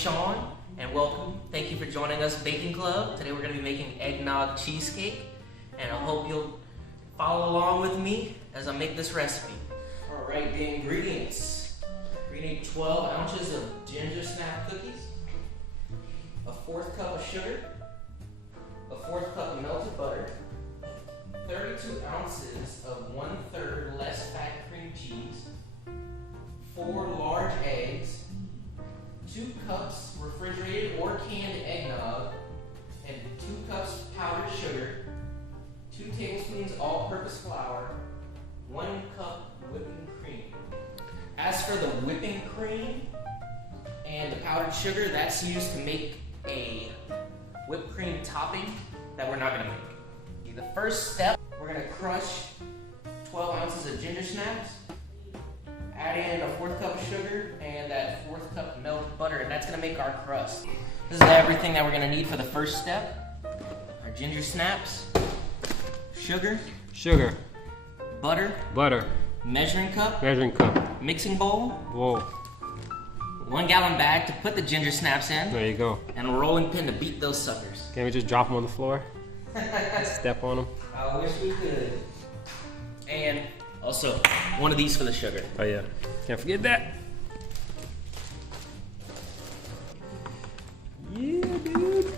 Sean, and welcome. Thank you for joining us, Baking Club. Today we're going to be making eggnog cheesecake, and I hope you'll follow along with me as I make this recipe. All right, the ingredients. We need 12 ounces of ginger snap cookies, a 1/4 cup of sugar, a 1/4 cup of melted butter, 32 ounces of 1/3 less fat cream cheese, 4 large eggs, 2 cups refrigerated or canned eggnog, and 2 cups powdered sugar, 2 tablespoons all-purpose flour, 1 cup whipping cream. As for the whipping cream and the powdered sugar, that's used to make a whipped cream topping that we're not going to make. The first step, we're going to crush 12 ounces of ginger snaps, add in a 1/4 cup of sugar and that 1/4 cup of melted butter, and that's going to make our crust. This is everything that we're going to need for the first step. Our ginger snaps, sugar, butter, measuring cup, mixing bowl, 1 gallon bag to put the ginger snaps in. There you go. And a rolling pin to beat those suckers. Can't we just drop them on the floor? Step on them? I wish we could. And also, one of these for the sugar. Oh yeah, can't forget that. Yeah, dude.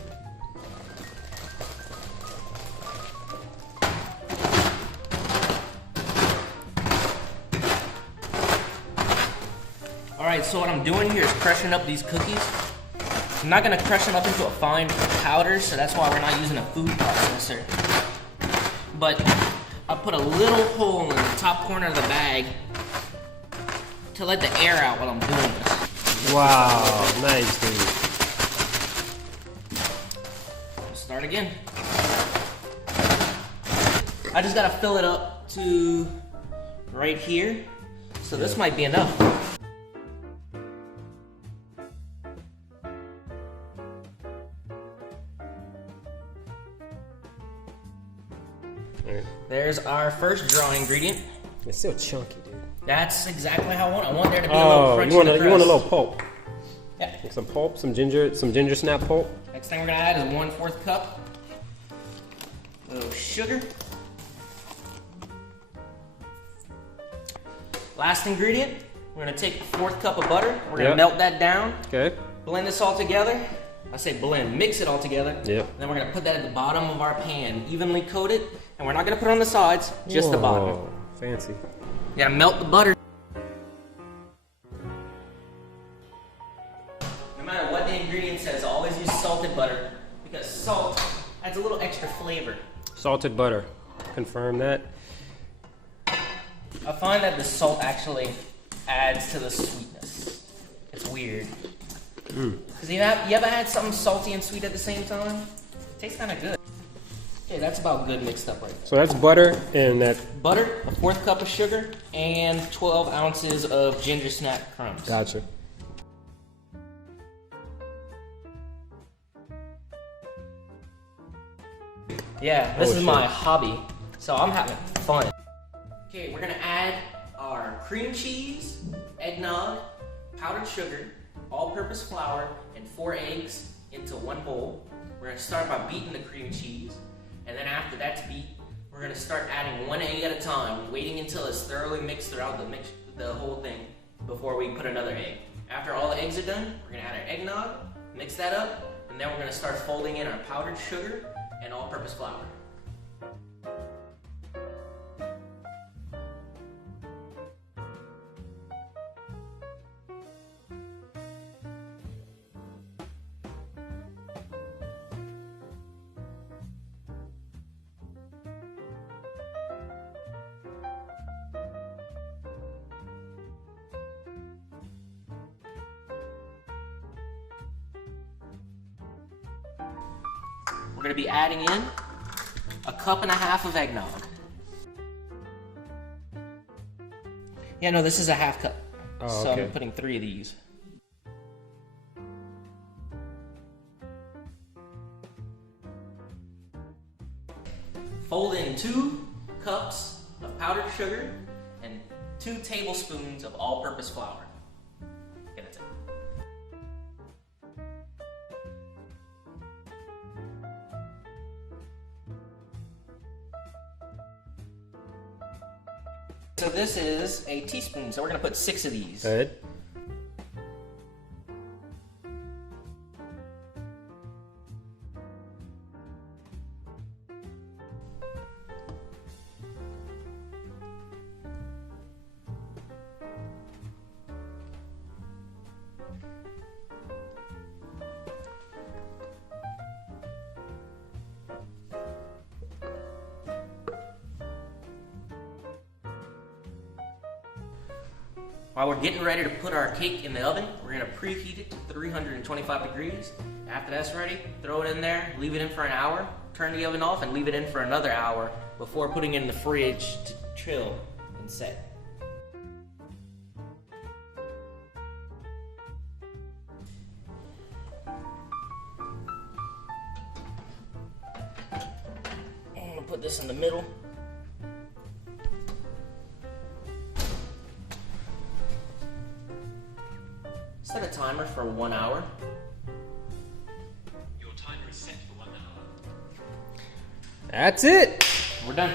Alright, so what I'm doing here is crushing up these cookies. I'm not going to crush them up into a fine powder, so that's why we're not using a food processor. But I put a little hole in the top corner of the bag to let the air out while I'm doing this. Wow, nice, dude. Start again. I just got to fill it up to right here, so this might be enough. There's our first dry ingredient. It's still chunky, dude. That's exactly how I want it. I want there to be a little crunch in the crust. You want a little pulp? Yeah. Like some pulp, some ginger snap pulp. Next thing we're gonna add is 1/4 cup of sugar. Last ingredient, we're gonna take 1/4 cup of butter. We're gonna melt that down. Okay. Blend this all together. I say blend, mix it all together. Yep. Then we're gonna put that at the bottom of our pan, evenly coated, and we're not gonna put it on the sides, just the bottom. Fancy. You gotta melt the butter. No matter what the ingredient says, always use salted butter because salt adds a little extra flavor. Salted butter. Confirm that. I find that the salt actually adds to the sweetness. It's weird. Because you ever had something salty and sweet at the same time? It tastes kind of good. Okay, that's about good mixed up right there. So that's butter and that... Butter, a 1/4 cup of sugar, and 12 ounces of ginger snap crumbs. Gotcha. Yeah, this is my hobby, so I'm having fun. Okay, we're gonna add our cream cheese, eggnog, powdered sugar, all-purpose flour, and 4 eggs into one bowl. We're gonna start by beating the cream cheese, and then after that's beat, we're gonna start adding 1 egg at a time, waiting until it's thoroughly mixed throughout the whole thing before we put another egg. After all the eggs are done, we're gonna add our eggnog, mix that up, and then we're gonna start folding in our powdered sugar and all-purpose flour. We're gonna be adding in 1.5 cups of eggnog. Yeah, no, this is a 1/2 cup. Oh, so okay. I'm putting 3 of these. Fold in 2 cups of powdered sugar and 2 tablespoons of all-purpose flour. Okay, that's it. So this is a teaspoon, so we're gonna put 6 of these. Good. While we're getting ready to put our cake in the oven, we're gonna preheat it to 325 degrees. After that's ready, throw it in there, leave it in for an hour, turn the oven off, and leave it in for another hour before putting it in the fridge to chill and set. I'm gonna put this in the middle. Set a timer for 1 hour. Your timer is set for 1 hour. That's it. We're done.